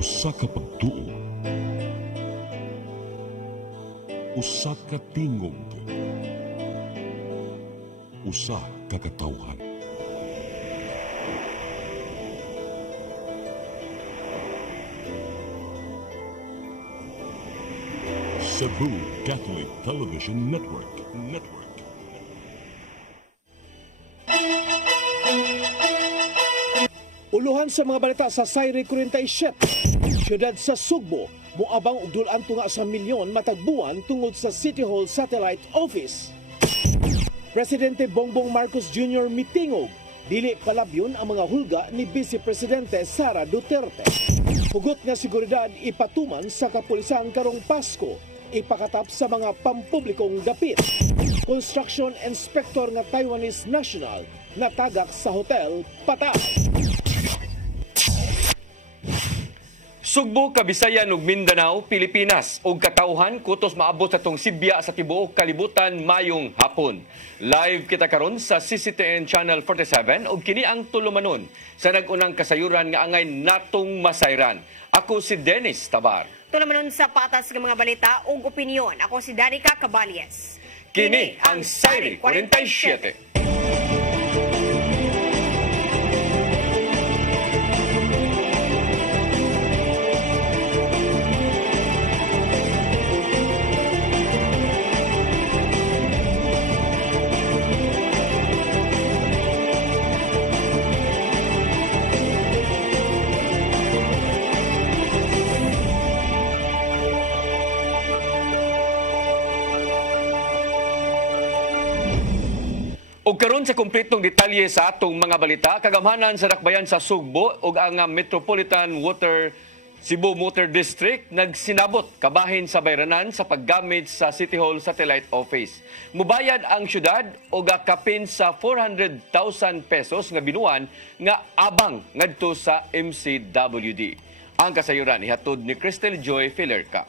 Usa ka pagtuo, usa ka tingog, usa ka katawhan. Cebu Catholic Television Network. Uluhan sa mga balita sa Sayre 47. Siyudad sa Sugbo, muabang og dulan tunga sa milyon matagbuan tungod sa City Hall Satellite Office. Presidente Bongbong Marcos Jr. mitingog, dili palabyon ang mga hulga ni Vice Presidente Sara Duterte. Hugot nga seguridad ipatuman sa kapulisan karong Pasko, ipakatap sa mga pampublikong dapit. Construction inspector nga Taiwanese national natagak sa hotel patay. Sugbo, Kabisayan ug Mindanao, Pilipinas ug katawhan kutos maabot sa tong Sibya sa tibuok kalibutan mayong hapon. Live kita karon sa CCTN Channel 47 ug kini ang tulumanon sa nag-unang kasayuran nga angay natong masayran. Ako si Dennis Tabar. Tulumanon sa patas ng mga balita ug opinyon. Ako si Danica Caballes. Kini ang Sayre 47. Ug karon sa kumpletong detalye sa atong mga balita, kagamhanan sa dakbayan sa Sugbo ug ang Metropolitan Cebu Water District nagsinabot kabahin sa bayranan sa paggamit sa City Hall Satellite Office. Mubayad ang syudad og kapin sa 400,000 pesos nga binuan nga abang ngadto sa MCWD. Ang kasayuran ihatod ni Crystal Joy Filerca.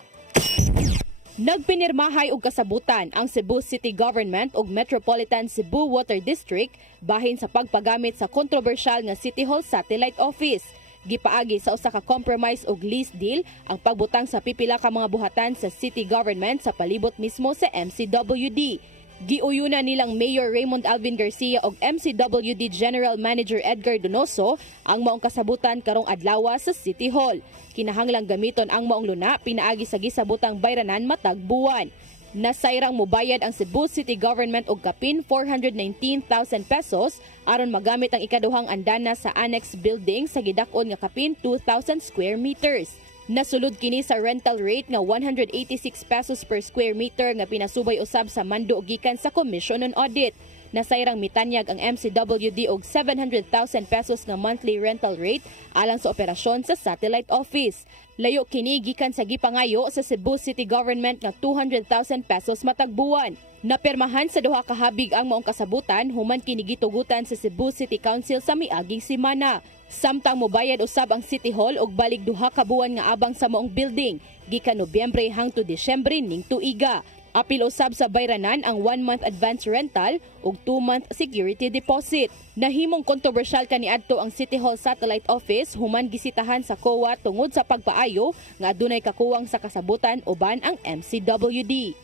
Nagpinirmahay og kasabutan ang Cebu City Government ug Metropolitan Cebu Water District bahin sa pagpagamit sa kontrobersyal nga City Hall Satellite Office. Gipaagi sa usa ka compromise og lease deal ang pagbutang sa pipila ka mga buhatan sa city government sa palibot mismo sa MCWD. Giuyuna nilang Mayor Raymond Alvin Garcia ug MCWD General Manager Edgar Donoso ang maong kasabutan karong adlaw sa City Hall. Kinahanglang gamiton ang maong luna pinaagi sa gisabutang bayranan matag buwan. Nasayrang mubayad ang Cebu City Government og kapin 419,000 pesos aron magamit ang ikaduhang andana sa annex building sa gidak-on nga kapin 2,000 square meters. Nasulod kini sa rental rate nga 186 pesos per square meter nga pinasubay usab sa mando gikan sa Commission on Audit. Nasayrang mitanyag ang MCWD og 700,000 pesos nga monthly rental rate alang sa operasyon sa satellite office. Layo kini gikan sa gipangayo sa Cebu City Government nga 200,000 pesos matag buwan. Napirmahan sa duha ka habig ang maong kasabutan human kini gitugutan sa Cebu City Council sa miaging semana. Samtang mobayad usab ang City Hall og balik duha ka buwan nga abang sa maong building gikan Nobyembre hangtod Disyembre ning tuiga. Apil usab sa bayranan ang 1-month advance rental ug 2-month security deposit. Nahimong kontrobersyal kaniadto ang City Hall Satellite Office human gisitahan sa COA tungod sa pagpaayo nga adunay kakuwang sa kasabutan uban ang MCWD.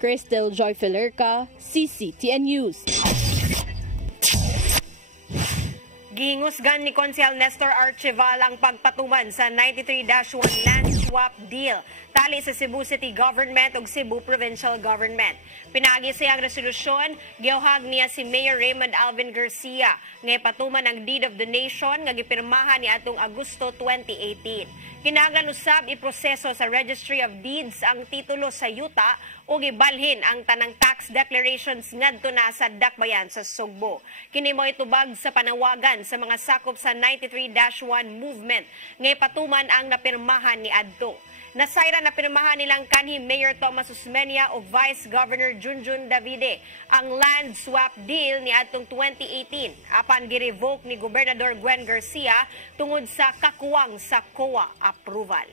Crystal Joy Filerca, CCTN News. Gihingusgan ni Konsehal Nestor Archival ang pagpatuman sa 93-1 land swap deal tali sa Cebu City Government ug Cebu Provincial Government. Pinagi siyang resolusyon, giuhag niya si Mayor Raymond Alvin Garcia nga ipatuman ang Deed of Donation nga gipirmahan ni atong Agosto 2018. Kinahanglan usab iproseso sa Registry of Deeds ang titulo sa yuta ug ibalhin ang tanang tax declarations ngadto na sa dakbayan sa Sugbo. Kini mo itubag sa panawagan sa mga sakop sa 93-1 movement nga ipatuman ang napirmahan ni adto. Nasayra na pirmahan nilang kanhi Mayor Thomas Usmeña o Vice Governor Junjun Davide ang land swap deal ni atong 2018 apan gi-revoke ni Gobernador Gwen Garcia tungod sa kakuwang sa COA approval.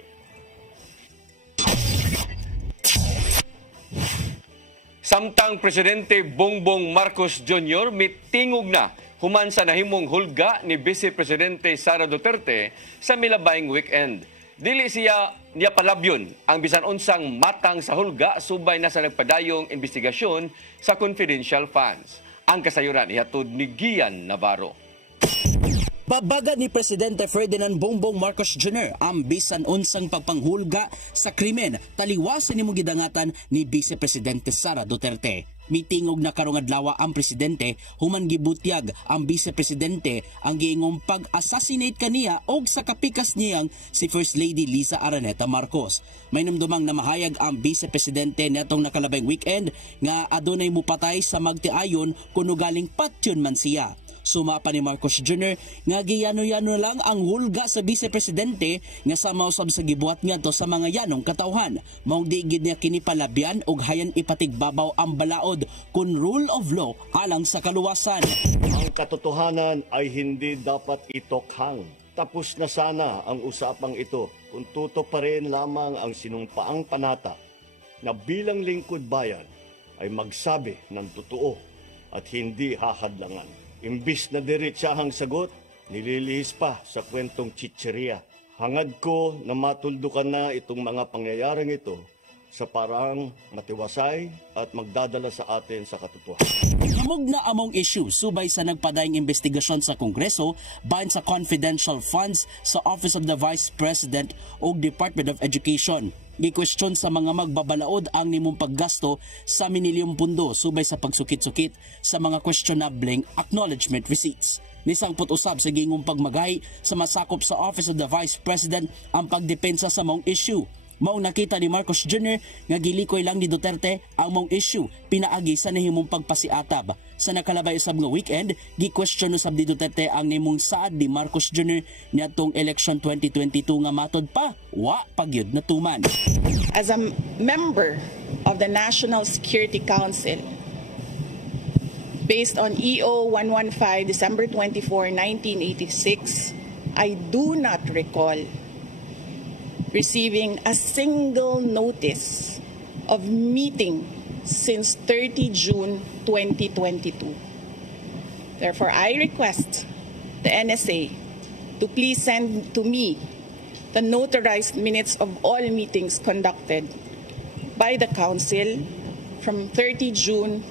Samtang Presidente Bongbong Marcos Jr. mitingog na human sa nahimong hulga ni Vice Presidente Sara Duterte sa milabayng weekend. Dili niya palabyon ang bisan unsang matang sa hulga subay na sa nagpadayong investigasyon sa confidential funds. Ang kasayuran ihatod ni Gian Navarro. Babaga ni Presidente Ferdinand Bongbong Marcos Jr. ang bisan unsang pagpanghulga sa krimen taliwas ni mong gidangatan ni Vice Presidente Sara Duterte. Mitingog na karong adlaw ang presidente human gibutyag ang Vice Presidente ang giingong pag-assassinate kaniya og sa kapikas niyang si First Lady Liza Araneta Marcos. May numdumang namahayag ang Vice Presidente netong nakalabing weekend nga adunay mupatay sa magtiayon kuno galing patyon man siya. Suma pa ni Marcos Jr. nga giyano-yano lang ang hulga sa Vice Presidente nga sama usab sa gibuhat ngadto sa mga yanong katawhan. Maong di gid niya kini palabyan og hayan ipatigbabaw ang balaod kun rule of law alang sa kaluwasan. Ang katotohanan ay hindi dapat itokhang. Tapos na sana ang usapang ito kung tuto pa rin lamang ang sinumpaang panata na bilang lingkod bayan ay magsabi ng totoo at hindi hahadlangan. Imbis na diretsahang sagot, nililihis pa sa kwentong chicheria. Hangad ko na matuldukan na itong mga pangyayaring ito sa parang matiwasay at magdadala sa atin sa katotohanan. Hamog na among issue subay sa nagpadayong investigasyon sa Kongreso bahin sa confidential funds sa Office of the Vice President o Department of Education. Gikwestiyon sa mga magbabalaod ang nimong paggasto sa minilyong pundo subay sa pagsukit-sukit sa mga questionableng acknowledgement receipts. Nisangpot usab sa gingong pagmagay sa masakop sa Office of the Vice President ang pagdepensa sa maong issue. Maong nakita ni Marcos Jr. nga gilikoy lang ni Duterte ang maong issue pinaagi sa nahimong pagpasiatab. Sa nakalabay usab nga weekend, gi-question usab ni Duterte ang nimong saad ni Marcos Jr. niadtong election 2022 nga matod pa wa pagyud natuman. As a member of the National Security Council, based on EO 115 December 24, 1986, I do not recall receiving a single notice of meeting since 30 June 2022. Therefore, I request the NSA to please send to me the notarized minutes of all meetings conducted by the Council from 30 June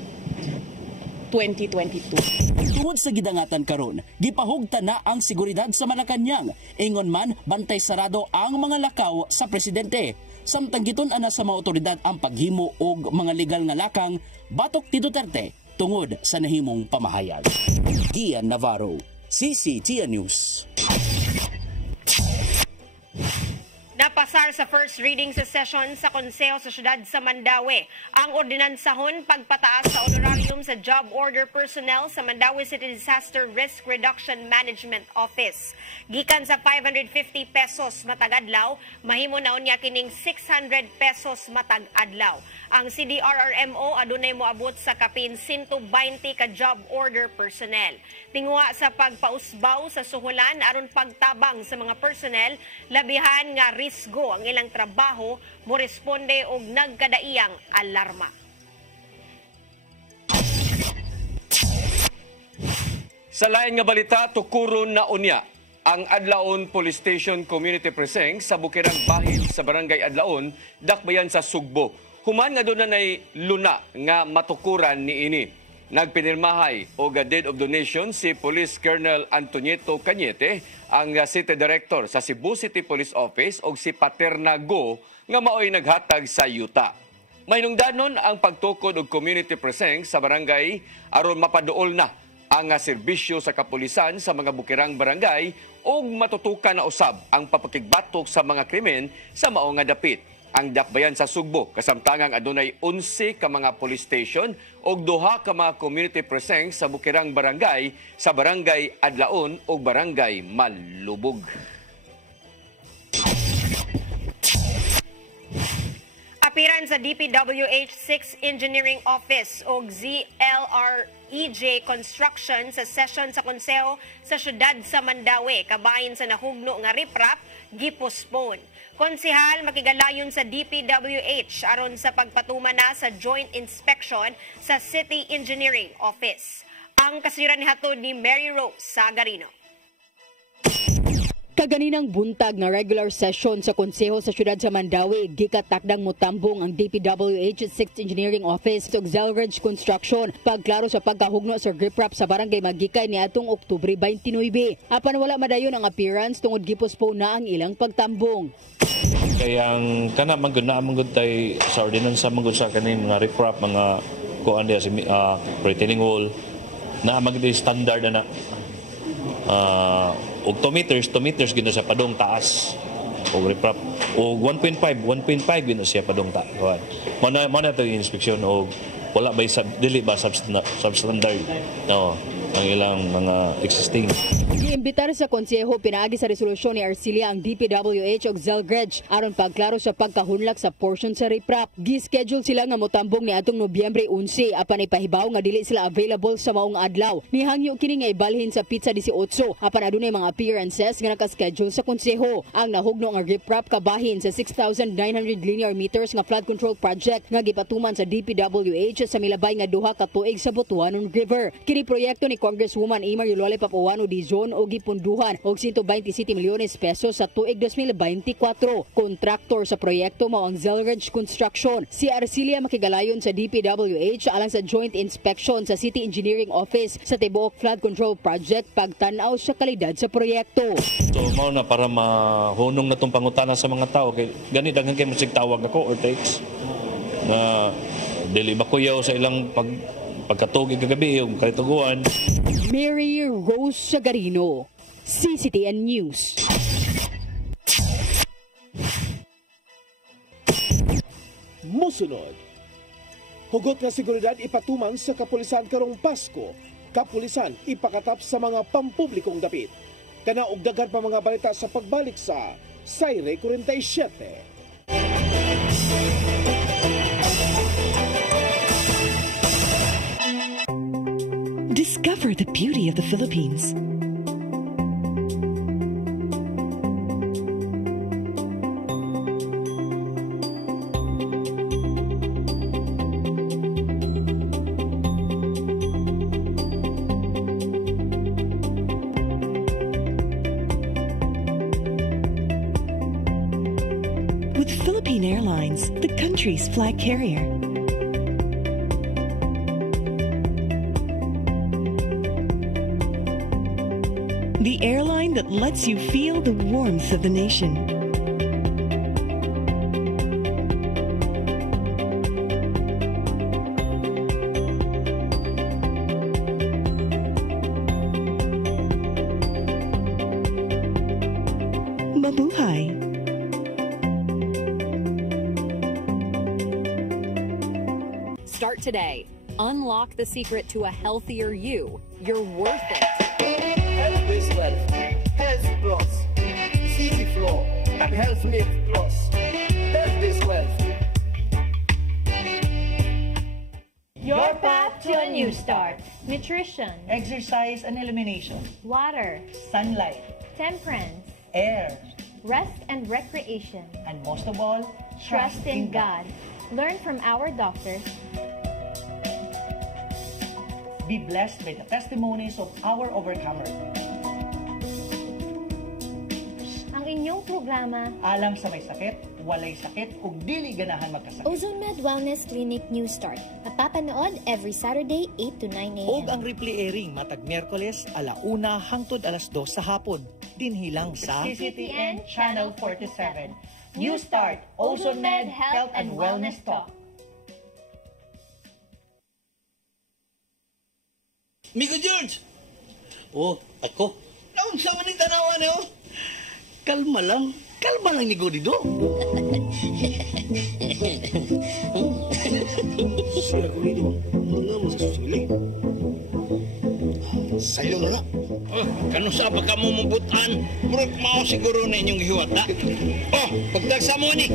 2022. Tungod sa gidangatan karon, gipahugta na ang seguridad sa Malacañang. Ingon man, bantay sarado ang mga lakaw sa presidente. Samtang gitun-an na sa mga otoridad ang paghimo og mga legal nga lakang, batok ti Duterte tungod sa nahimong pamahayag. Gian Navarro, CCTN News. Napasar sa first reading sa session sa Konseho sa Siyudad sa Mandaue ang ordinansahon pagpataas sa honorarium sa job order personnel sa Mandaue City Disaster Risk Reduction Management Office. Gikan sa 550 pesos matag adlaw, mahimo na unya kining 600 pesos matag adlaw. Ang CDRRMO adunay moabot sa kapin 120 ka job order personnel. Tingwa sa pagpausbaw sa suhulan aron pagtabang sa mga personnel, labihan nga risgo ang ilang trabaho, mo responde og nagkadaiyang alarma. Sa lain nga balita, tukuron na unya ang Adlaon Police Station Community Precinct sa Bukirang Bahin sa Barangay Adlaon, dakbayan sa Sugbo. Human nga doon nay luna nga matukuran ni ini. Nagpinirmahay o deed of donation si Police Colonel Antonieto Cañete, ang City Director sa Cebu City Police Office, o si Paterna Go nga maoy naghatag sa yuta. May nungdanon ang pagtukod og community precinct sa barangay aron mapaduol na ang serbisyo sa kapulisan sa mga bukirang barangay ug matutukan na usab ang papakigbatok sa mga krimen sa mao nga dapit. Ang dakbayan sa Sugbo, kasamtangang adunay 11 ka mga police station o 2 ka mga community precinct sa bukirang barangay sa Barangay Adlaon o Barangay Malubog. Apiran sa DPWH 6 Engineering Office o ZLREJ Construction sa session sa Konseho sa Siyudad sa Mandaue, kabahin sa nahugno nga riprap, gipostpone. Konsehal makigalayon sa DPWH aron sa pagpatuman na sa joint inspection sa City Engineering Office. Ang kasiran hatod ni Mary Rose Sagarino. Kaganinang buntag nga regular session sa Konseho sa Siyudad sa Mandawi, gikatakdang motambong ang DPWH 6th Engineering Office ug Zelridge Construction pagklaro sa pagkahugno sa GRIPRAP sa barangay Magikay niadtong Oktubre 29. Apan wala madayon ang appearance tungod gipostpone na ang ilang pagtambong. Kaya ang kana maguna manggod tay sa ordinansa manggod sa kanin nga RIPRAP mga kuan dia retaining wall na magdi standard na og 2 meters gina sa padong taas og RIPRAP og 1.5 gina siya padong taas. Mo na to inspeksyon og wala ba dili ba substandard no ang ilang mga existing. Giimbitar sa konseho pinaagi sa resolusyon ni Arcilia ang DPWH ug Zelridge aron pagklaro sa pagkahunlak sa portion sa RIPRAP. Gi-schedule sila nga motambong niadtong Nobyembre 11 apan ipahibaw nga dili sila available sa maong adlaw. Nihangyo kini nga ibalhin sa pizza 18 apan adunay mga appearances nga naka-schedule sa konseho. Ang nahugno nga RIPRAP kabahin sa 6,900 linear meters nga flood control project nga gipatuman sa DPWH sa milabay nga duha ka tuig sa Butuanon River. Kini proyekto ni Congresswoman Imar Yolole Papuano Dizon o gipunduhan og 127 milyones pesos sa tuig 2024. Kontraktor sa proyekto mao ang Zelridge Construction. Si Arcilia makigalayon sa DPWH alang sa joint inspection sa City Engineering Office sa tibuok flood control project pagtan-aw sa kalidad sa proyekto. So mao na para mahunong na tong pangutana sa mga tao kay gani daghan kay musig tawag ako or text na dili ba kuyaw sa ilang pagkatugig kagabi yung kalituguan. Mary Rose Sagarino, CCTN News. Musunod, hugot nga seguridad ipatuman sa kapulisan karong Pasko. Kapulisan ipakatap sa mga pampublikong dapit. Kana og daghan pa mga balita sa pagbalik sa Sayre 47. Discover the beauty of the Philippines. With Philippine Airlines, the country's flag carrier. The airline that lets you feel the warmth of the nation. Mabuhay. Start today. Unlock the secret to a healthier you. You're worth it. Health Wealth, Health Plus, CC Flow, and Health Lift Plus. Health Wealth. Your path to a new start. Nutrition, Exercise and elimination. water, Sunlight. temperance, Air. rest and recreation. And most of all, Trust in God. Learn from our doctors. Be blessed by the testimonies of our overcomers. Ang inyong programa, Alang sa may sakit, walay sakit, ug dili ganahan magkasakit. Ozone Med Wellness Clinic New Start. Napapanood every Saturday 8 to 9 a.m. Og ang replay airing matag Miyerkules 1:00 hangtod 2:00 sa hapon. Dinhilang sa CCTN Channel 47. New Start, Ozone Med Health and Wellness Talk. Migo George! Oh, ako? Naon sa maning tanawan eh, oh? Kalma lang ni Godido. Siya ko nito, mga masasili. Sa'yo na lang. Oh, kano sa ba ka mo mabutan? Murag mao siguro na inyong hiwata. Oh, pagdagsa mo ni.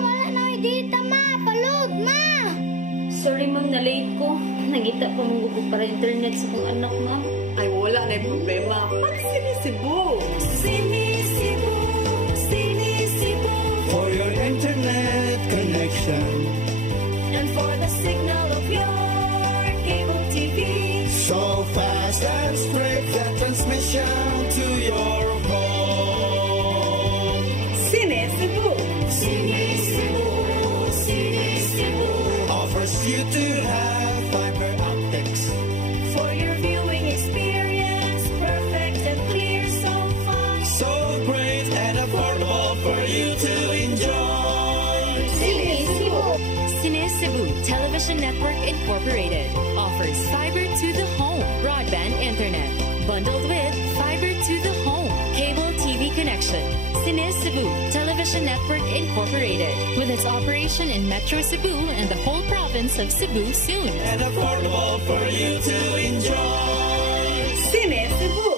Wala na dito, ma! Palud, ma! sorry ma'am na late ko. Nangita pa mong para internet sa kong anak, ma'am. Ay, wala na yung problema. Pag-Sinisibu! Sinisibu! Sinisibu! For your internet connection And for the signal of your cable TV. so fast and straight that transmission to your home. Sinisibu! Sinisibu, Sinisibu offers you to have fiber optics For your viewing experience, perfect and clear, so fine. so great and affordable for you to enjoy. Cine Cebu Television Network Incorporated offers fiber to the home broadband internet bundled with fiber to the home cable TV connection. Cine Cebu Television Network Incorporated with its operation in Metro Cebu and the whole province of Cebu soon. And affordable for you to enjoy. Sinisibu!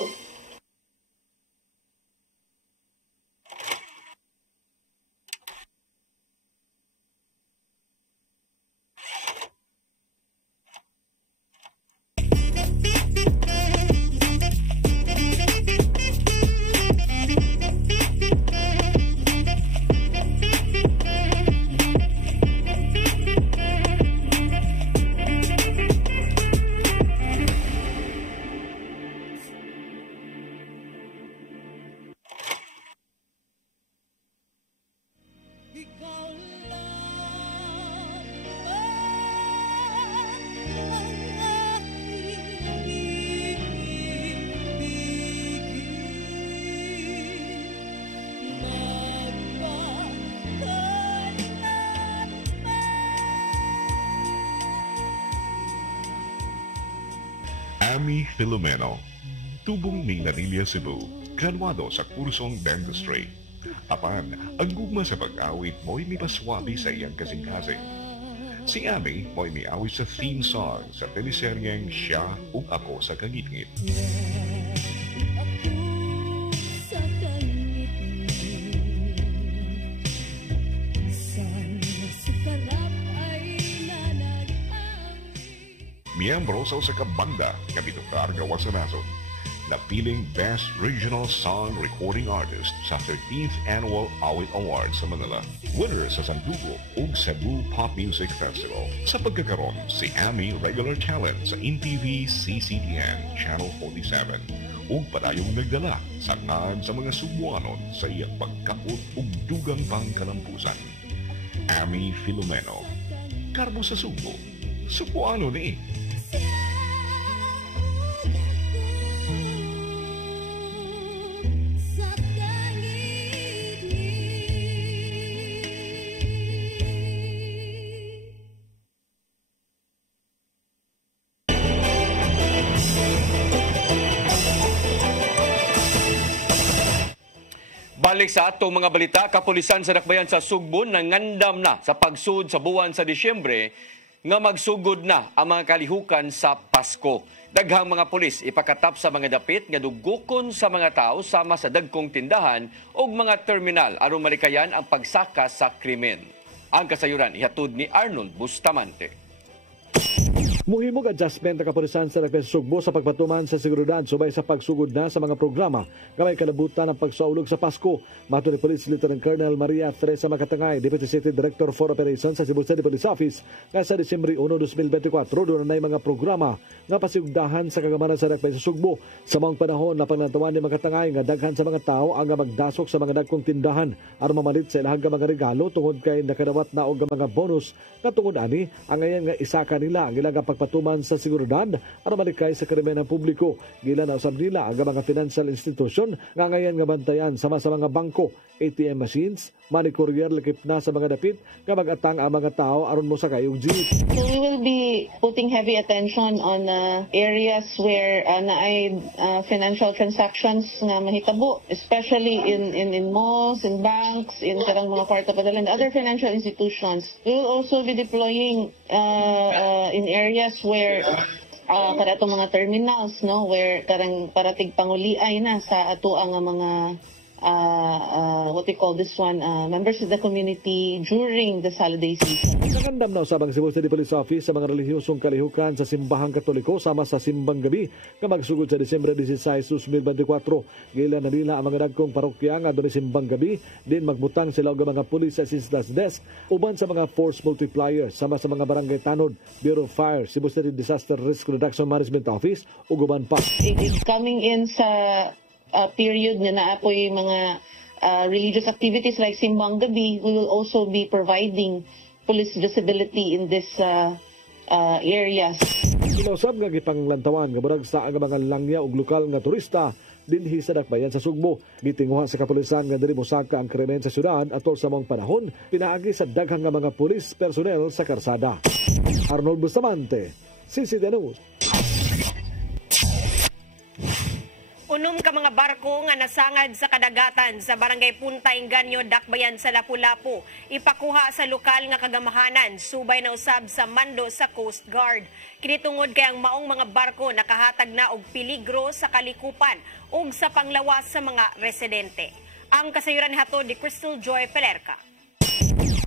Ami Filomeno, tubong Mindanilla, Cebu, graduado sa kursong dentistry. Apan, ang gugma sa pag-awit mo'y may paswabi sa iyang kasing-kasing. Si Ami mo'y may awit sa theme song sa teleseryeng Siya ug Ako sa Kangit-ngit. Miyembro sa usa ka banda nga mitukar gawas sa nasod. Napiling Best Regional Song Recording Artist sa 13th Annual Awit Awards sa Manila. Winner sa Sandugo ug Cebu Pop Music Festival. Sa pagkakaroon, si Ami regular talent sa InTV CCTN Channel 47 ug padayong nagdala sa ngad sa mga Subuanon sa iyang pagkaot ug dugang pangkalampusan. Ami Filomeno, karbo sa Subo. Subuano ni. Balik sa atong mga balita, kapulisan sa Dakbayan sa Sugbo nangandam na sa pagsud sa buwan sa Disyembre nga magsugod na ang mga kalihukan sa Pasko. Daghang mga pulis ipakatap sa mga dapit nga dugukon sa mga tao sama sa dagkong tindahan o mga terminal aron malikayan ang pagsaka sa krimen. Ang kasayuran ihatod ni Arnold Bustamante. Muhimog adjustment ng kapulisan sa Dakbayan sa Sugbo sa pagpatuman sa seguridad subay sa pagsugod na sa mga programa nga may kalabutan ng pagsaulog sa Pasko. Mato ni Police Lieutenant Colonel Maria Teresa Makatangay, Deputy City Director for Operations sa Cebu City Police Office, nga sa Disyembre 1, 2024 doon na mga programa nga pasigdahan sa kagamanan sa Dakbayan sa Sugbo. Sa mga panahon na pagnatawan ni Makatangay nga daghan sa mga tao ang magdasok sa mga dagkong tindahan aron mamalit sa ilahang mga regalo tungod kay nakadawat na og mga bonus nga tungod ani ang ngayon nga isa kanila ang ilang pagpatuman sa seguridad aron malikay sa krimen ng publiko. Gila na usab nila ang mga financial institution nga ngayon nga bantayan sama sa mga bangko, ATM machines, money courier lakip na sa mga dapit nga mag-atang ang mga tao aron mo sakay og jeep. So we will be putting heavy attention on areas where naay financial transactions nga mahitabo, especially in malls, in banks, in karang mga kwarta padala and other financial institutions. We will also be deploying in areas where kada itong mga terminals, no, where karang paratig panguliay na sa ato ang mga what we call this one, members of the community during this holiday season. Nagandam na usabang Cebu City Police Office sa mga relihiyosong kalihukan sa simbahang katoliko sama sa simbang gabi nga magsugod sa Disyembre 16, 2024. Gila na nila ang mga dagkong parokya nga doon simbang gabi, din magbutang sila og mga police assistance desk uban sa mga force multiplier sama sa mga barangay tanod, Bureau of Fire, Cebu City Disaster Risk Reduction Management Office ug uban pa. Coming in sa period na naapoy mga religious activities like simbang gabi, we will also be providing police visibility in this areas. Inausab nga gipanglantawan nga murag sa mga langya ug lokal nga turista dinhi sa dakbayan sa Sugbo. Gitinguha sa kapulisan nga diri mosaka ang krimen sa syudad atol sa mga panahon pinaagi sa daghang nga mga pulis personnel sa karsada. Arnold Bustamante, CCTV News. Unom ka mga barko nga nasangad sa kadagatan sa barangay Punta Inganyo, Dakbayan sa Lapu-Lapu. Ipakuha sa lokal nga kagamahanan, subay na usab sa mando sa Coast Guard. Kinitungod kay ang maong mga barko nakahatag na og peligro sa kalikupan ug sa panglawas sa mga residente. Ang kasayuran ni hatod ni Crystal Joy Pelerca.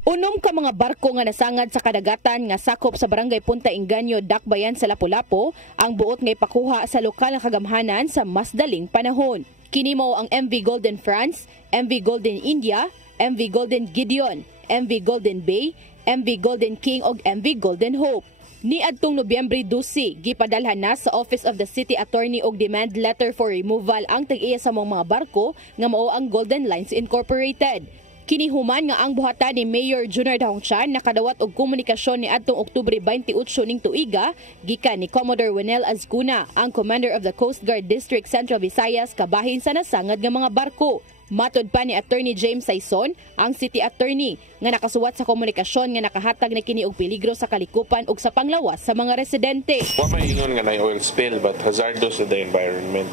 Unom ka mga barko nga nasangad sa kadagatan nga sakop sa barangay Punta Inganyo, Dakbayan sa Lapu-Lapu ang buot nga ipakuha sa lokal nga kagamhanan sa mas daling panahon. Kini mao ang MV Golden France, MV Golden India, MV Golden Gideon, MV Golden Bay, MV Golden King ug MV Golden Hope. Niadtong Nobyembre 12, gipadalhan na sa Office of the City Attorney og demand letter for removal ang tag-iya sa mga barko nga mao ang Golden Lines Incorporated. Kinihuman nga ang buhata ni Mayor Junior Dahongchan nakadawat og komunikasyon ni adtong Oktubre 28 ning tuiga gikan ni Commodore Wenel Azcuna, ang Commander of the Coast Guard District Central Visayas kabahin sa nasangad nga mga barko. Matod pa ni Attorney James Saison, ang City Attorney, nga nakasuwat sa komunikasyon nga nakahatag na kini og peligro sa kalikupan ug sa panglawas sa mga residente. Wa may ingon nga na oil spill but hazardous to the environment.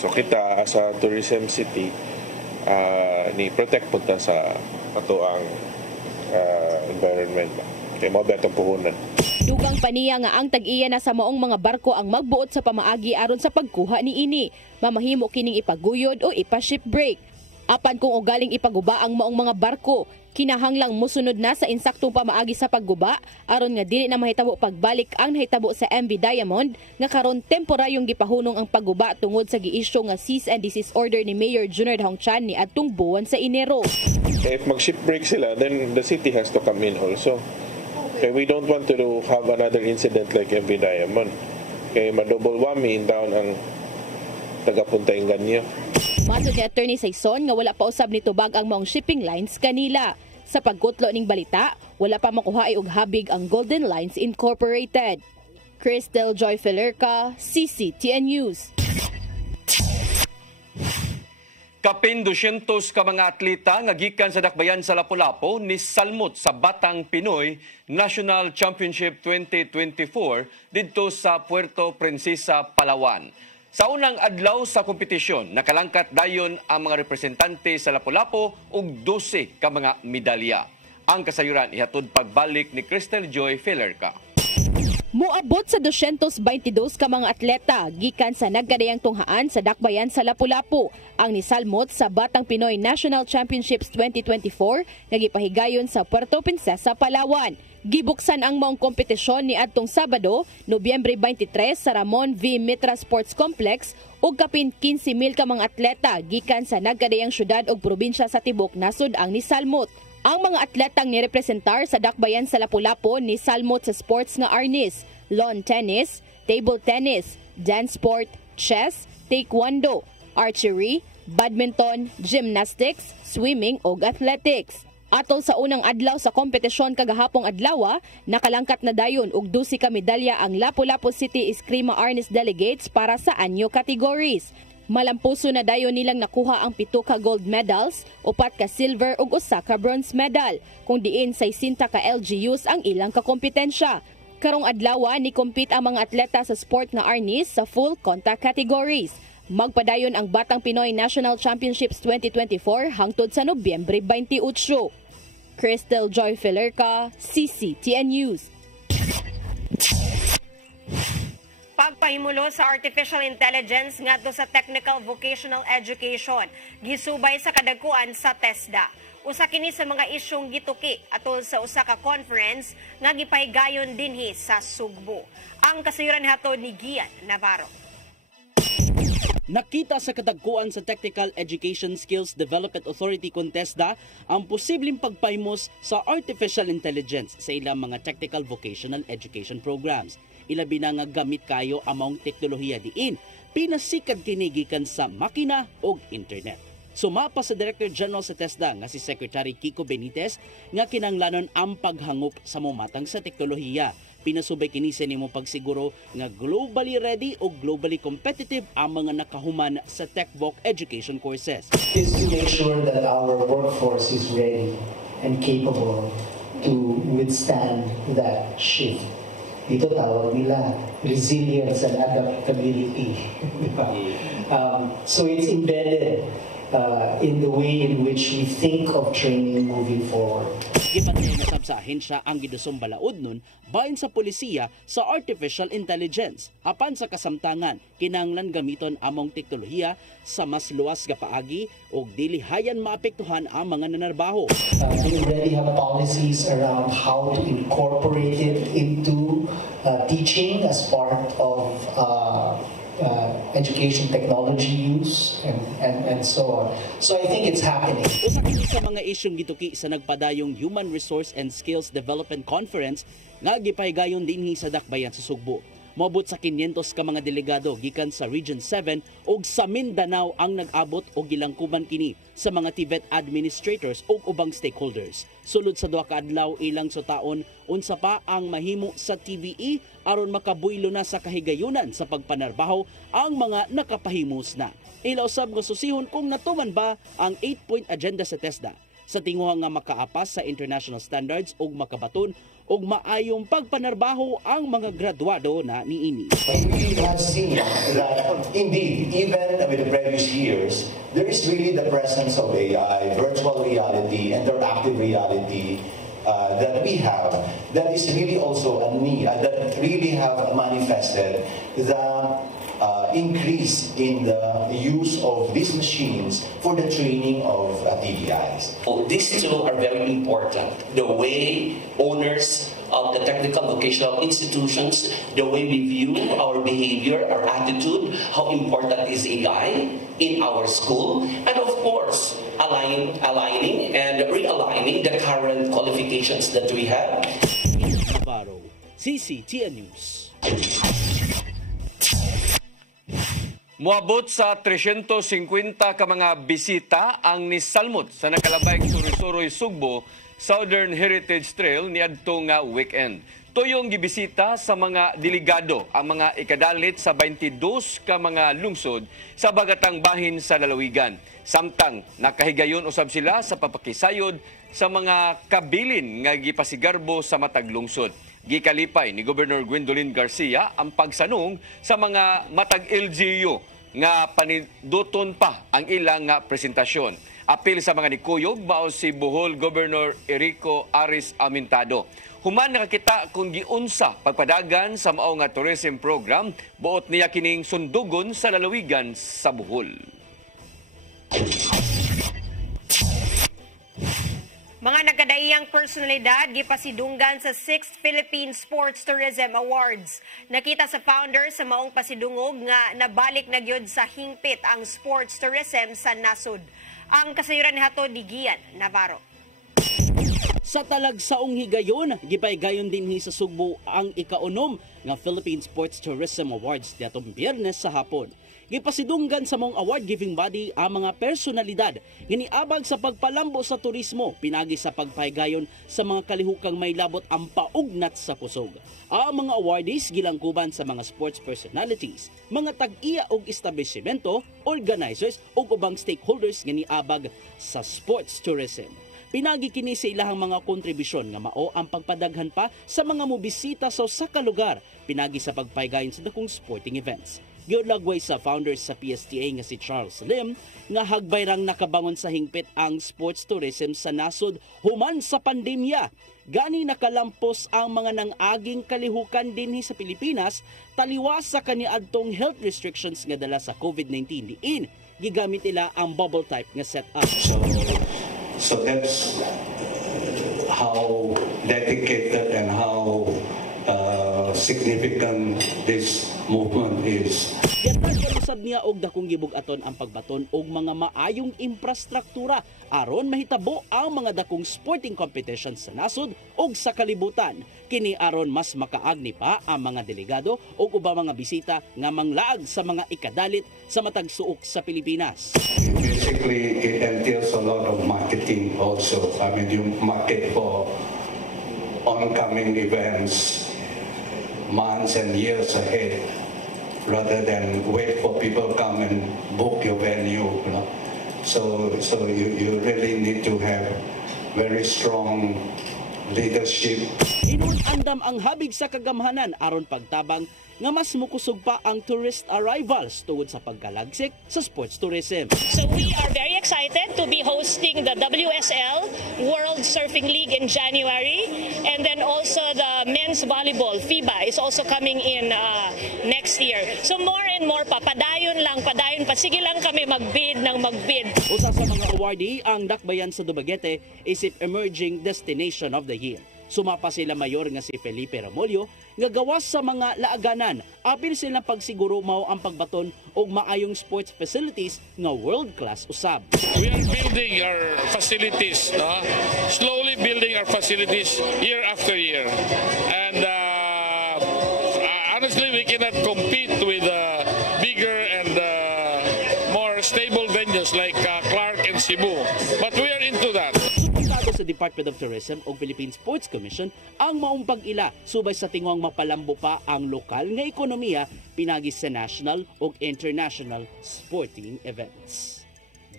So kita sa tourism city ni protect punta sa ato ang environment. Kaya mo betong puhunan. Dugang paniya nga ang tag-iya na sa maong mga barko ang magbuot sa pamaagi aron sa pagkuha ni ini. Mamahimo kining ipaguyod o ipa-ship break. Apan kung ugaling ipaguba ang maong mga barko, kinahanglang musunod na sa insaktong pamaagi sa pagguba aron nga dili na mahitabo pagbalik ang nahitabo sa MV Diamond nga karon temporaryong gipahunong ang pagguba tungod sa giisyu nga cease and desist order ni Mayor Junior Dahongchan ni adtong buwan sa Enero. If mag-ship break sila, then the city has to come in also. Okay, we don't want to have another incident like MV Diamond. Kaya ma-double whammy in down ang taga-Punta Inganyo. Matod ni Attorney Saison nga wala pa usab ni tubag ang maong shipping lines kanila. Sa pagkutlo ning balita, wala pa makuha og habig ang Golden Lines Incorporated. Crystal Joy Pelerca, CCTN News. Kapin 200 ka mga atleta nga gikan sa Dakbayan sa Lapu-Lapu ni salmot sa Batang Pinoy National Championship 2024 didto sa Puerto Princesa, Palawan. Sa unang adlaw sa kompetisyon, nakalangkat dayon ang mga representante sa Lapu-Lapu og 12 ka mga medalya. Ang kasayuran ihatod pagbalik ni Crystal Joy Pelerca. Moabot sa 222 ka mga atleta gikan sa nagkadayang tunghaan sa Dakbayan sa Lapu-Lapu ang nisalmot sa Batang Pinoy National Championships 2024 nga gipahigayon sa Puerto Princesa, Palawan. Gibuksan ang maong kompetisyon ni adtong Sabado, Nobyembre 23 sa Ramon V. Mitra Sports Complex ug kapin 15,000 ka mga atleta gikan sa nagkadayang syudad ug probinsya sa tibok nasud ang nisalmot. Ang mga atletang nirepresentar sa Dakbayan sa Lapu-Lapu ni salmot sa sports nga arnis, lawn tennis, table tennis, dance sport, chess, taekwondo, archery, badminton, gymnastics, swimming ug athletics. Atol sa unang adlaw sa kompetisyon kagahapong adlaw, nakalangkat na dayon og 12 ka medalya ang Lapu-Lapu City Eskrima Arnis delegates para sa anyo categories. Malampuso na dayon nilang nakuha ang 7 ka gold medals, 4 ka silver ug 1 ka bronze medal, kung diin 60 ka LGUs ang ilang kakompetensya. Karong adlaw ni compete ang mga atleta sa sport nga arnis sa full contact categories. Magpadayon ang Batang Pinoy National Championships 2024 hangtod sa Nobyembre 28. Crystal Joy Pelerca, CCTN News. Pagpahimulo sa artificial intelligence ngadto sa technical vocational education gisubay sa kadagkuan sa TESDA. Usa kini sa mga isyong gituki atol sa usa ka conference nga gipahigayon dinhi sa Sugbo. Ang kasayuran hatod ni Gian Navarro. Nakita sa kadagkuan sa Technical Education Skills Development Authority TESDA ang posibleng pagpahimos sa artificial intelligence sa ilang mga technical vocational education programs. Ilabi na nga gamit kayo among teknolohiya diin, pinasikad kini gikan sa makina o internet. Sumapa sa Director General sa TESDA nga si Secretary Kiko Benitez nga kinanglanon ang paghangop sa mumatang sa teknolohiya. Pinasubay kini sa nimo pagsiguro nga globally ready o globally competitive ang mga nakahuman sa TechVoc education courses. Is to make sure that our workforce is ready and capable to withstand that shift. Dito tawag nila resilience and adaptability. So it's embedded in the way in which we think of training moving forward. Gipatay na sab sa ahensya ang gidusong balaod nun bahin sa polisiya sa artificial intelligence. Apan sa kasamtangan, kinahanglan gamiton among teknolohiya sa mas luwas nga paagi o dili hayan maapektuhan ang mga nanarbaho. We already have policies around how to incorporate it into teaching as part of education technology use and so on. So I think it's happening. Usa kini sa mga isyong gituki sa nagpadayong Human Resource and Skills Development Conference nga gipahigayon dinhi sa Dakbayan sa Sugbo. Moabot sa 500 ka mga delegado gikan sa Region 7 ug sa Mindanao ang nag-abot og gilangkuban kini sa mga TVET administrators ug ubang stakeholders. Sulod sa duha ka adlaw ilang sutaon unsa pa ang mahimo sa TVE aron makabuylo na sa kahigayunan sa pagpanarbaho ang mga nakapahimos na. Ilaw sab nga susihon kung natuman ba ang 8-point agenda sa TESDA sa tinguha nga makaapas sa international standards ug makabaton ug maayong pagpanarbaho ang mga graduado na niini. We have seen that indeed, even with the previous years, there is really the presence of AI, virtual reality, interactive reality that we have. That is really also a need that really have manifested the increase in the use of these machines for the training of TDIs. These two are very important. The way owners of the technical vocational institutions, the way we view our behavior, our attitude, how important is AI in our school, and of course, aligning and realigning the current qualifications that we have. Navarro, CCTN News. Moabot sa 350 ka mga bisita ang nisalmot sa nakalabayng Suroy-Suroy Sugbo Southern Heritage Trail niadtong weekend. Tuyong gibisita sa mga delegado ang mga ikadalit sa 22 ka mga lungsod sa bagatang bahin sa lalawigan. Samtang nakahigayon usab sila sa papakisayod sa mga kabilin nga gipasigarbo sa matag lungsod. Gikalipay ni Governor Gwendolyn Garcia ang pagsanong sa mga matag LGU nga paniduton pa ang ilang presentasyon. Apil sa mga nikuyog mao si Bohol Governor Erico Aris Amintado. Human nakakita kung giunsa pagpadagan sa mao nga tourism program, buot niya kining sundugon sa lalawigan sa Bohol. Mga nagkadaiyang personalidad gipasidunggan sa 6th Philippine Sports Tourism Awards. Nakita sa founder sa maong pasidungog nga nabalik na gyud sa hingpit ang sports tourism sa nasod. Ang kasayuran hatod ni Gian Navarro. Sa talagsaong higayon, gipaygayon dinhi sa Sugbo ang ika-unom nga Philippine Sports Tourism Awards diatong Biyernes sa hapon. Gipasidunggan sa mong award-giving body ang mga personalidad giniabag sa pagpalambo sa turismo, pinagi sa pagpahigayon sa mga kalihukang may labot ang paugnat sa kusog. Ang mga awardees gilangkuban sa mga sports personalities, mga tag-iya og establishmento, organizers ug ubang stakeholders giniabag sa sports tourism. Pinagi kini sa ilahang mga kontribusyon nga mao ang pagpadaghan pa sa mga mobisita sa usa ka lugar, pinagi sa pagpahigayon sa dakong sporting events. Giulagway sa founders sa PSTA nga si Charles Lim nga hagbayrang nakabangon sa hingpit ang sports tourism sa nasod human sa pandemya. Gani nakalampos ang mga nang-aging kalihukan dinhi sa Pilipinas taliwas sa kaniadtong health restrictions nga dala sa COVID-19 diin gigamit nila ang bubble type nga setup. So that's how dedicated and how significant this movement is. Yatag niya og dakong gibug-aton ang pagbaton og mga maayong infrastruktura aron mahitabo ang mga dakong sporting competitions sa nasod og sa kalibutan. Kini aron mas makaagni pa ang mga delegado og ubang mga bisita nga manglaag sa mga ikadalit sa matag suok sa Pilipinas. Basically, it entails a lot of marketing also. I mean, you market for oncoming events months and years ahead rather than wait for people come and book your venue, you know. So you really need to have very strong leadership. Inuun andam ang habig sa kagamhanan aron pagtabang nga mas mukusog pa ang tourist arrivals tungod sa pagkalagsik sa sports tourism. So we are very excited to be hosting the WSL World Surfing League in January, and then also the men's volleyball FIBA is also coming in next year. So more and more pa, padayon pa, sige lang kami magbid ng magbid. Usa sa mga awardee ang Dakbayan sa Dumaguete isip Emerging Destination of the Year. Sumapa sila mayor nga si Felipe Ramolio nga gawas sa mga laaganan. Apil silang pagsiguro mao ang pagbaton og maayong sports facilities nga world-class usab. We are building our facilities, no? Slowly building our facilities year after year. And honestly, we cannot compete with bigger and more stable venues like Clark and Cebu. But we are into that. Sa Department of Tourism o Philippine Sports Commission ang maong pag-ila subay sa tingwang mapalambo pa ang lokal nga ekonomiya pinagis sa national o international sporting events.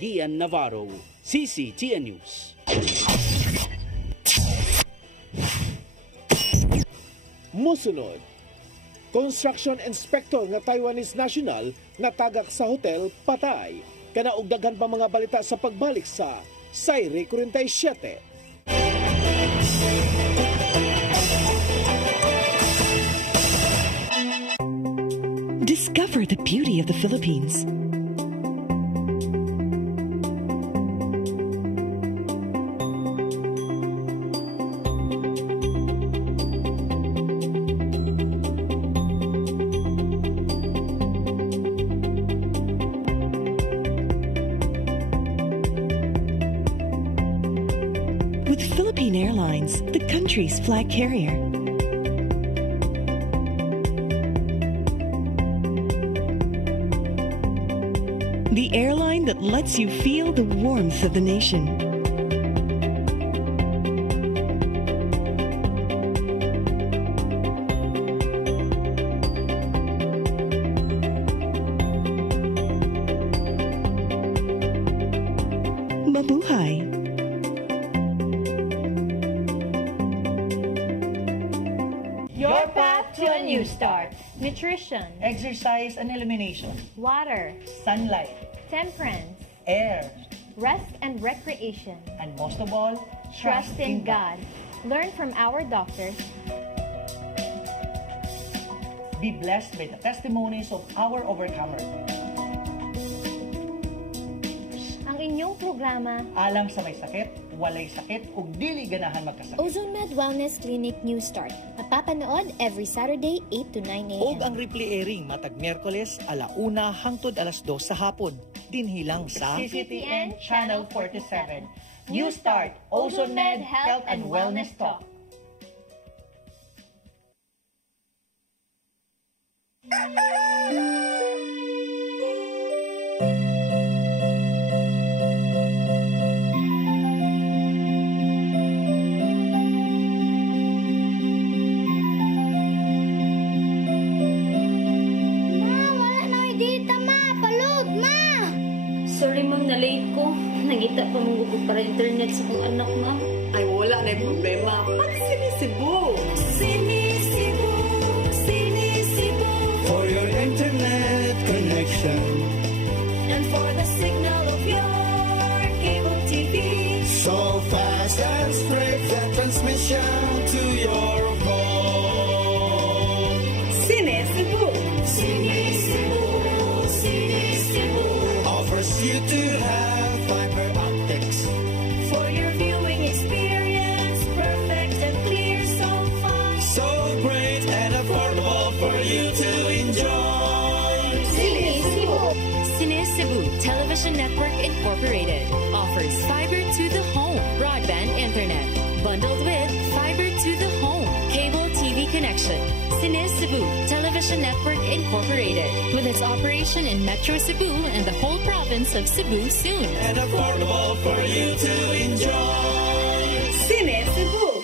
Gian Navarro, CCTN News. Musunod, construction inspector nga Taiwanese national natagak sa hotel patay. Kanaog daghan pa mga balita sa pagbalik sa Sairi 47. Discover the beauty of the Philippines. With Philippine Airlines, the country's flag carrier. The airline that lets you feel the warmth of the nation. Mabuhay! Your path to a new start. Nutrition, Exercise and elimination. water, Sunlight. temperance, Air. rest and recreation. And most of all, Trust in God. Learn from our doctors. Be blessed by the testimonies of our overcomers. Ang inyong programa, Alam sa may sakit, walay sakit, ug dili ganahan magkasakit. OzoneMed Wellness Clinic New Start. Mapapanood every Saturday 8 to 9 a.m. Og ang replay airing matag Miyerkules 1:00 hangtod 2:00 sa hapon. Dinhi lang sa CCTN Channel 47. New Start, OzoneMed Health and Wellness Talk. Sorry ma'am, na-late ko. Nangita pa mong gugod para internet sa kong anak ma'am. Ay, wala na yung problema. Pag-sinisibo. Sinisibo, sinisibo. For your internet connection. And for the signal of your cable TV, So fast and straight that transmission to your home. Cine Cebu. Cine Cebu. Cine Cebu. Offers you to have fiber optics. For your viewing experience, perfect and clear so fast. So great and affordable for you to enjoy. Cine Cebu. Cine Cebu Television Network Incorporated offers fiber to the home broadband internet bundled with fiber to the home cable TV connection. Cine Cebu Television Network Incorporated with its operation in Metro Cebu and the whole province of Cebu soon. And affordable for you to enjoy. Cine Cebu.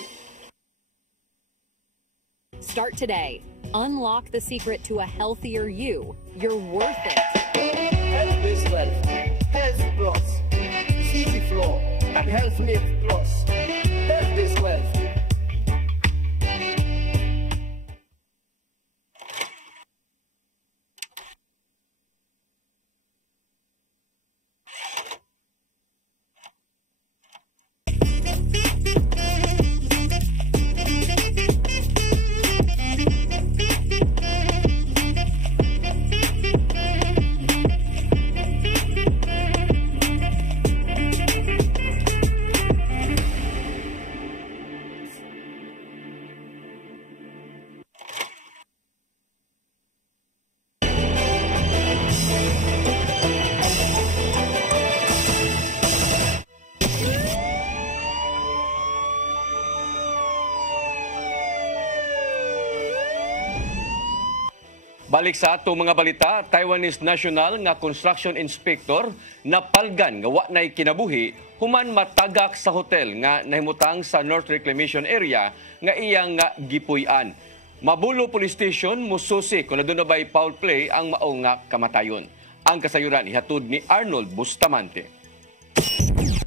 Start today. Unlock the secret to a healthier you. You're worth it. Health is wealth. Health Plus. Easy Flow and Health Lift Plus. Health is wealth. Balik sa atong mga balita, Taiwanese national nga construction inspector napalgan nga wa nay kinabuhi human matagak sa hotel nga nahimutang sa North Reclamation Area nga iyang gipuy-an. Mabulo Police Station mususi kung nadun na ba'y foul play ang mao nga kamatayon. Ang kasayuran ihatod ni Arnold Bustamante.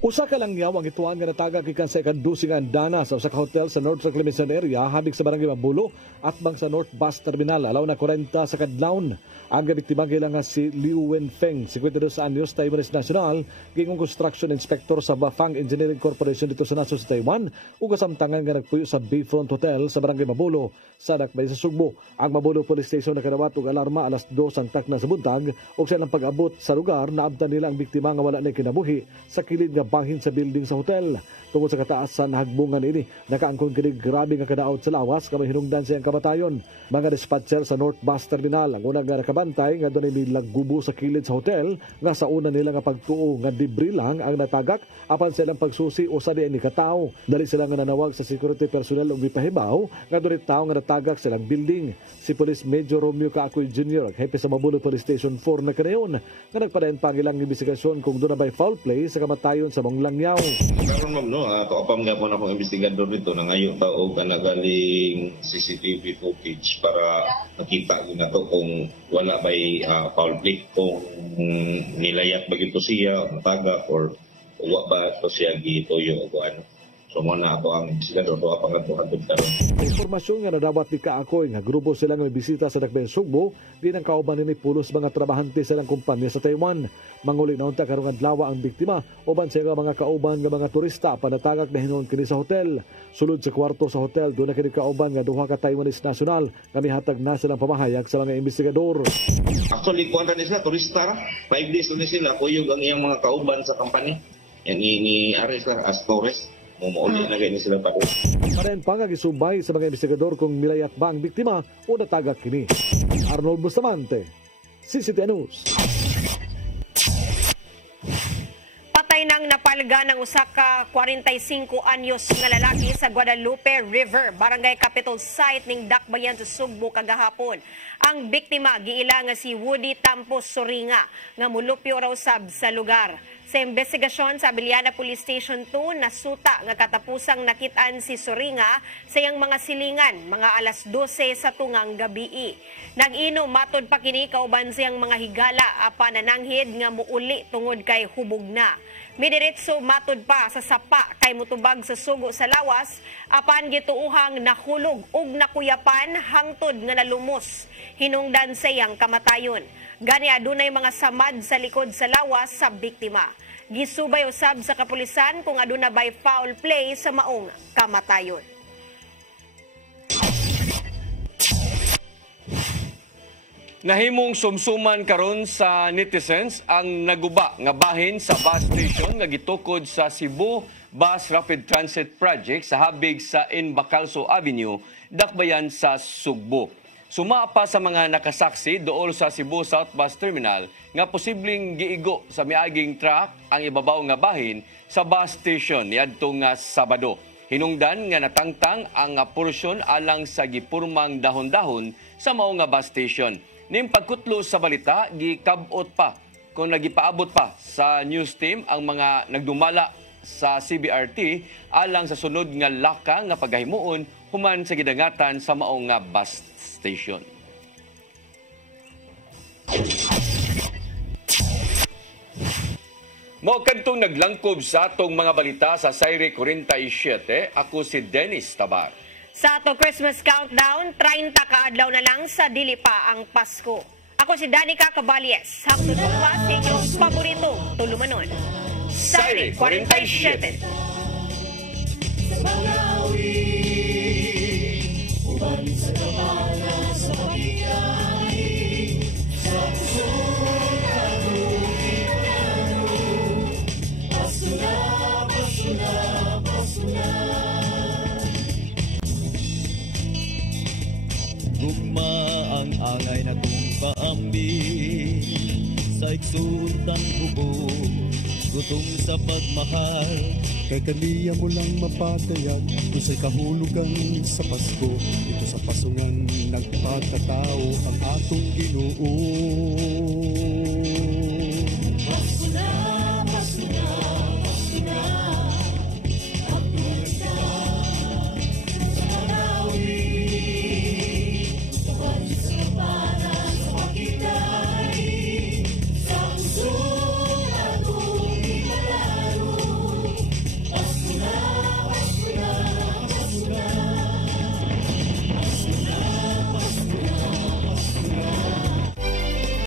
Usa ka lang yaw ang ituan nga natagak ikan sa ikadusingan dana sa usa ka hotel sa North Reclamation Area habig sa barangay Mabulo at bang sa North Bus Terminal alaw na 40 sa kadlawon. Ang biktima nga si Liu Wenfeng, 52 anyos, Taiwanese national, gingong construction inspector sa Bafang Engineering Corporation dito sa nasod sa Taiwan ug kasamtangan nga nagpuyo sa Bayfront Hotel sa barangay Mabulo sa Dakbay sa Sugbo. Ang Mabulo Police Station nakadawat og alarma alas 2 ang takna sa buntag ug sa ilang pag-abot sa lugar naabtan nila ang biktima nga wala na kinabuhi sa kilid nga bahin sa building sa hotel. Tungod sa kataasan hagbungan ini, nakaangkon kini grabe nga kadaot sa lawas kamay hinungdan sa iyang kamatayon. Mga dispatcher sa North Bus Terminal ang unang nga nakabantay nga doon ay gubo sa kilid sa hotel nga sa una nila nga pagtuo nga debris lang ang natagak apan sa ilang pagsusi o sa diyan ni katao. Dali sila nga nanawag sa security personnel og gipahibaw nga doon tao nga natagak sa ilang building. Si Police Major Romeo Kaakoy Jr., hepe sa Mabulo Police Station 4 na kanayon nga nagpadayon pa ang ilang investigasyon kung doon na ba'y foul play sa kamatayon sa mong langyaw. Karon ma'am, no, kaapam nga po na akong investigador dito na ngayon taog na nagaling CCTV footage para makita ko na to kung wala ba'y foul play, kung nilayat ba ito siya, natagak, or wala ba ito siya gitoyo o ano. So muna ako ang investigador, ito ang pangatuhan karon. Informasyon nga nadawat ni Kaakoy nga grupo sila nga may bisita sa Dakbayan Sugbo, di nang kauban ni pulos mga trabahante sa ilang kumpanya sa Taiwan. Manguli na unta karong adlaw ang biktima uban sa mga kauban nga mga turista panatagak na hinon kini sa hotel. Sulod sa kwarto sa hotel doon na kini kauban nga duha ka Taiwanese national nga mihatag na silang pamahayag sa mga investigador. Actually, kuwan na sila, turista ra. 5 days na sila, kuyog ang iyang mga kauban sa company. Yan ni Ares as tourist. Mumuuli na ganyan sila pa rin. Karen pa nga gisubay sa mga investigador kung milayat ba ang biktima o natagak kini. Arnold Bustamante, CCTV News. Patay nang napalga ng usa ka 45 anyos nga lalaki sa Guadalupe River, Barangay Capitol Site ning Dakbayan sa Sugbo kagahapon. Ang biktima giila nga si Woody Tampos Soringa nga mulupyo raw sab sa lugar. Sa investigasyon sa Abiliana Police Station 2, nasuta nga katapusang nakitaan si Soringa sa iyang mga silingan mga alas 12 sa tungang gabi. Nag-inom matod pa kini kauban siyang mga higala apan nananghid nga muuli tungod kay hubog na. Midiretso matod pa sa sapa kay mutubag sa sugo sa lawas apan gituuhang nahulog ug nakuyapan hangtod nga nalumos. Hinungdan sa iyang kamatayon. Gani adunay mga samad sa likod sa lawas sa biktima. Gisubay usab sa kapulisan kung aduna bay foul play sa maong kamatayon. Nahimong sumsuman karon sa netizens ang naguba nga bahin sa bus station nga gitukod sa Cebu Bus Rapid Transit Project sa habig sa Inbacalso Avenue, dakbayan sa Sugbo. Suma pa sa mga nakasaksi dool sa Cebu South Bus Terminal nga posibleng giigo sa miaging truck ang ibabaw nga bahin sa bus station niadtong nga Sabado. Hinungdan nga natangtang ang porsyon alang sa gipurmang dahon-dahon sa mao nga bus station. Ning pagkutlo sa balita, gikabot pa kung nagipaabot pa sa news team ang mga nagdumala sa CBRT alang sa sunod nga laka nga paghahimuon human sa gidangatan sa mao nga bus station. Mao kadtong naglangkob sa atong mga balita sa Sayre 47, ako si Dennis Tabar. Sa ato Christmas countdown, 30 kaadlaw na lang sa dili pa ang Pasko. Ako si Danica Caballes. Hangtod pa sa inyong paboritong tulumanon. Sayre 47. Gugma ang angay na kong paambi sa iksuntang bubo, gutom sa pagmahal. Kay kaniya mo lang mapatayag kung sa'y kahulugan sa Pasko. Ito sa pasungan nagpakatao ang atong Ginoo. Pasko na.